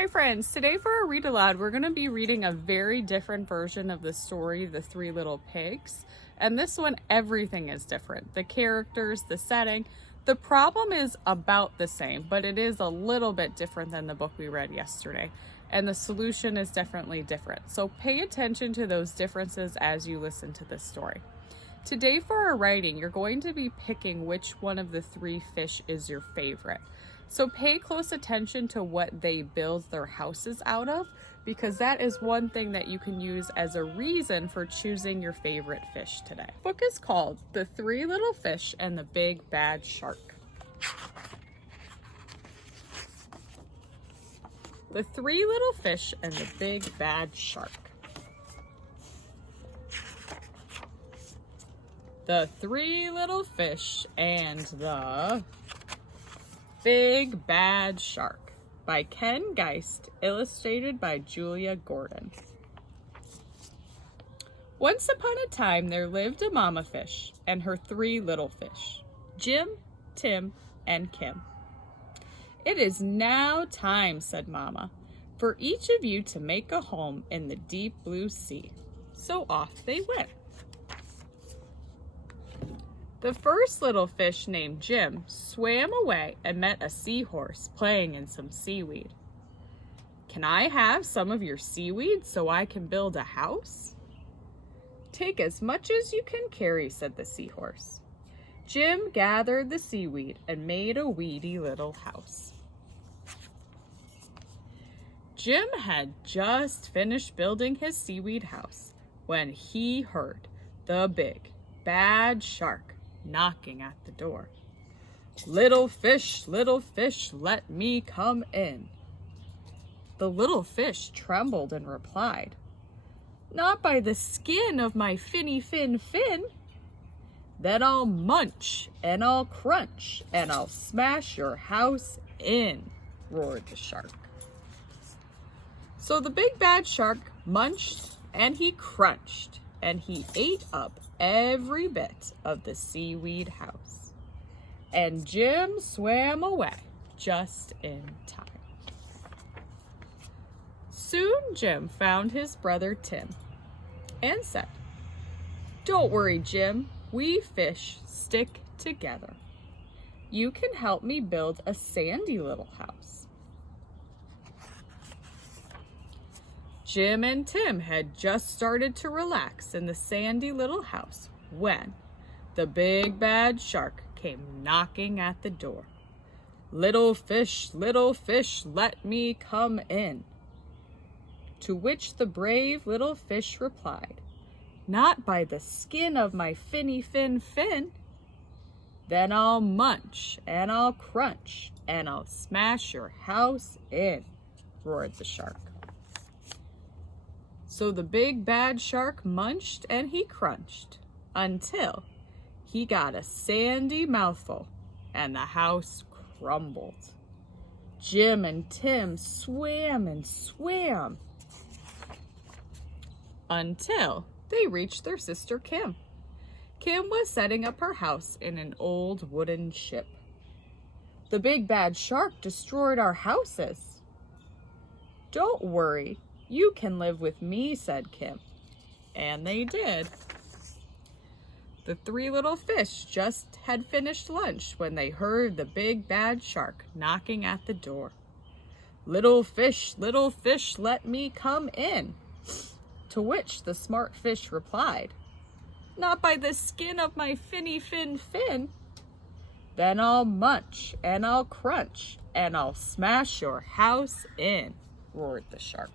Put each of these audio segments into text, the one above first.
Hi friends, today for our read aloud we're going to be reading a very different version of the story, The Three Little Pigs. And this one, everything is different. The characters, the setting, the problem is about the same, but it is a little bit different than the book we read yesterday. And the solution is definitely different. So pay attention to those differences as you listen to this story. Today for our writing, you're going to be picking which one of the three fish is your favorite. So pay close attention to what they build their houses out of, because that is one thing that you can use as a reason for choosing your favorite fish today. The book is called The Three Little Fish and the Big Bad Shark. The Three Little Fish and the Big Bad Shark. The Three Little Fish and the Big Bad Shark by Ken Geist, illustrated by Julia Gordon. Once upon a time there lived a mama fish and her three little fish, Jim, Tim, and Kim. "It is now time," said Mama, "for each of you to make a home in the deep blue sea." So off they went. The first little fish, named Jim, swam away and met a seahorse playing in some seaweed. "Can I have some of your seaweed so I can build a house?" "Take as much as you can carry," said the seahorse. Jim gathered the seaweed and made a weedy little house. Jim had just finished building his seaweed house when he heard the big bad shark knocking at the door. Little fish, let me come in." The little fish trembled and replied, "Not by the skin of my finny fin." "Then I'll munch and I'll crunch and I'll smash your house in," roared the shark. So the big bad shark munched and he crunched and he ate up every bit of the seaweed house. And Jim swam away just in time. Soon Jim found his brother Tim and said, "Don't worry, Jim, we fish stick together. You can help me build a sandy little house." Jim and Tim had just started to relax in the sandy little house when the big bad shark came knocking at the door. Little fish, let me come in." To which the brave little fish replied, "Not by the skin of my finny fin. Then I'll munch and I'll crunch and I'll smash your house in," roared the shark. So the big bad shark munched and he crunched until he got a sandy mouthful and the house crumbled. Jim and Tim swam and swam until they reached their sister Kim. Kim was setting up her house in an old wooden ship. "The big bad shark destroyed our houses." "Don't worry. You can live with me," said Kim. And they did. The three little fish just had finished lunch when they heard the big bad shark knocking at the door. Little fish, let me come in." To which the smart fish replied, "Not by the skin of my finny fin. Then I'll munch and I'll crunch and I'll smash your house in," roared the shark.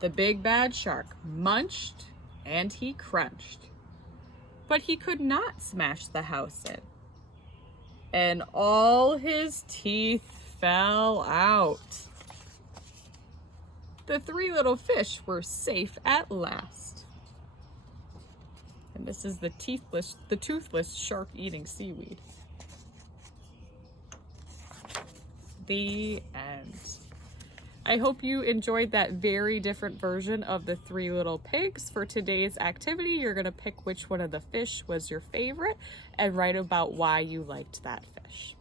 The big bad shark munched and he crunched, but he could not smash the house in, and all his teeth fell out. The three little fish were safe at last. And this is the toothless shark eating seaweed. The end. I hope you enjoyed that very different version of The Three Little Pigs. For today's activity, you're going to pick which one of the fish was your favorite and write about why you liked that fish.